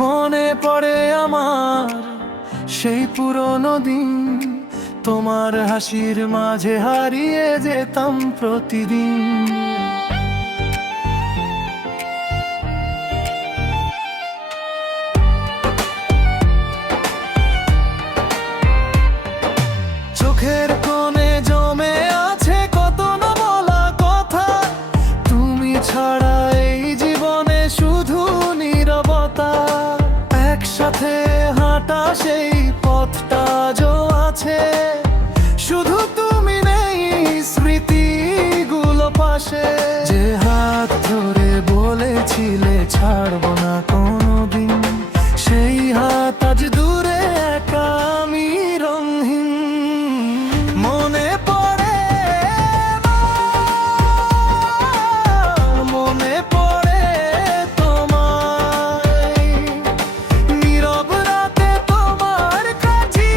মনে পড়ে আমার সেই পুরনো দিন, তোমার হাসির মাঝে হারিয়ে যেতাম প্রতিদিন। চোখের কোণে জমে আছে কত না বলা কথা, তুমি ছাড়া এই জীবনে শুধু নীরবতা। একসাথে হাঁটা সেই পথটা আজও আছে, শুধু তুমি নেই স্মৃতিগুলো পাশে। যে হাত ধরে বলেছিলে ছাড়বো না কোনোদিন, সেই হাত আজ দূরে একা আমি রঙহীন। মনে পড়ে মনে পড়ে তোমায়, নীরব রাতে তোমার কাছে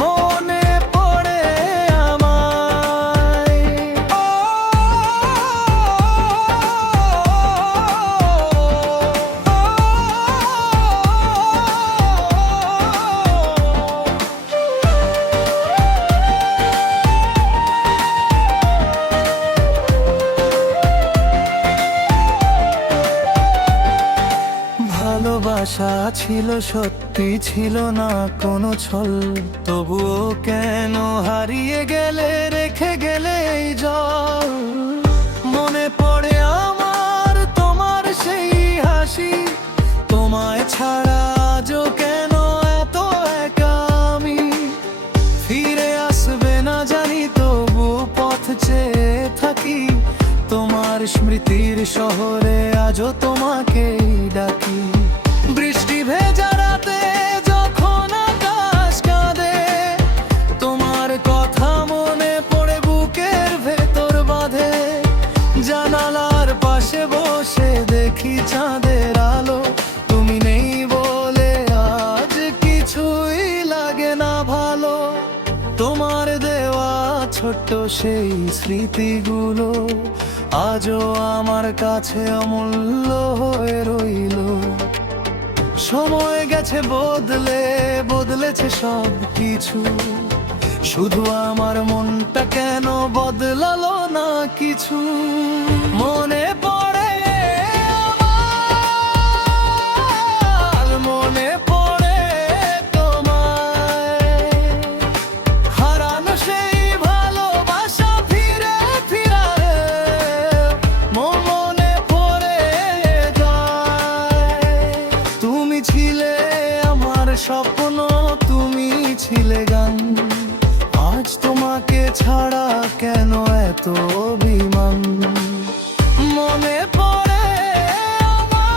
মনে পড়ে আমায়। ভালোবাসা ছিল সত্যি, ছিল না কোনো ছল, তবুও কেন হারিয়ে গেলে, রেখে গেলে এই জল। মনে পড়ে আমার তোমার সেই হাসি, তোমায় ছাড়া আজও কেন এত একা আমি। ফিরে আসবে না জানি, তবু পথ চেয়ে থাকি, তোমার স্মৃতির শহরে আজও তোমাকেই ডাকি। বৃষ্টি ভেজা রাতে যখন আকাশ কাঁদে, তোমার কথা মনে পড়ে বুকের ভেতর বাঁধে। জানালার পাশে বসে দেখি চাঁদের আলো, তুমি নেই বলে আজ কিছুই লাগে না ভালো। তোমার দেওয়া ছোট্ট সেই স্মৃতিগুলো আজও আমার কাছে অমূল্য হয়ে রইল। সময় গেছে বদলে, বদলেছে সব কিছু, শুধু আমার মনটা কেন বদলালো না কিছু। মনে পড়ে আমার, মনে পড়ে তোমায়, হারানো সেই ভালোবাসা ফিরে ফিরে মনে পড়ে যায়। তুমি ছিলে আমার স্বপ্ন, তুমি ছিলে গান, আজ তোমাকে ছাড়া কেন এত অভিমান। মনে পড়ে আমার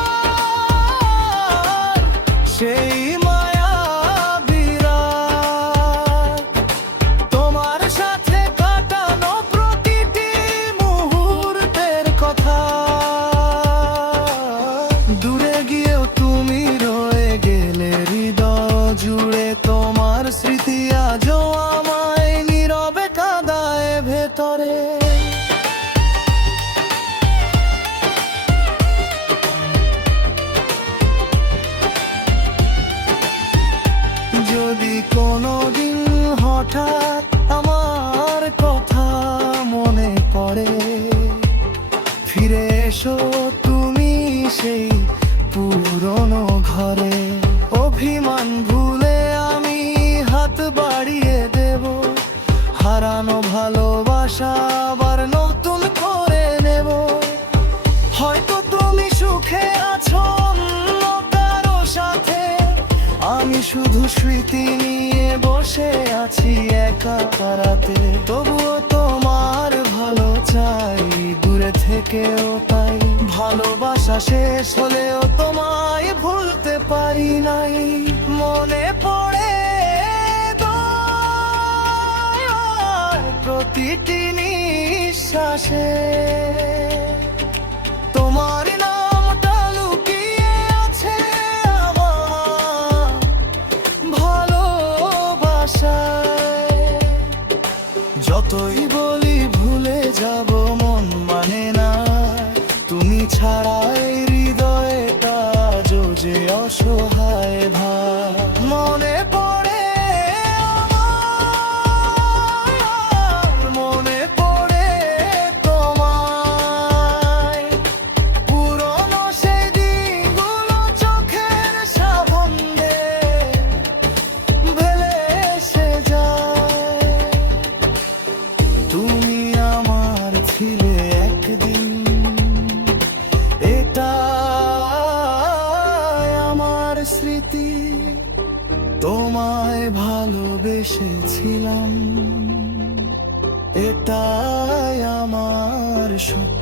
সেই মায়াবী রাত, তোমার সাথে কাটানো প্রতিটি মুহূর্তের কথা। দূরে গিয়েও তুমি রয়ে গেলে হৃদয় জুড়ে, তোমার স্মৃতি আজও আমায় নীরবে কাঁদায় ভেতরে। যদি কোনোদিন হঠাৎ আমার কথা মনে পড়ে, ফিরে এসো তুমি সেই পুরনো ঘরে। অভিমান ভুলে আমি হাত বাড়িয়ে দেব, হারানো ভালোবাসা আবার নতুন করে নেব। হয়তো তুমি সুখে আছো অন্য কারো সাথে, আমি শুধু স্মৃতি নিয়ে বসে আছি একা রাতে। তবুও তোমার ভালো চাই দূরে থেকেও তাই, ভালোবাসা শেষ হলেও তোমায় ভুলতে পারি নাই। মনে পড়ে প্রতিটি নিঃশ্বাসে তোমার নামটা লুকিয়ে আছে আমার ভালোবাসায়। যতই বলি ভুলে যাব মন মানে না, তুমি ছাড়া এই হৃদয়ে অসহায় ভাব মনে পড়ে আমার, মনে পড়ে তোমায়, পুরনো সেই দিনগুলো চোখের সাবন্ধে ভেলে এসে যায়। তুমি আমার ছিলে একদিন, এটা আমার স্মৃতি, তোমায় ভালোবেসেছিলাম, এটাই আমার সত্যি।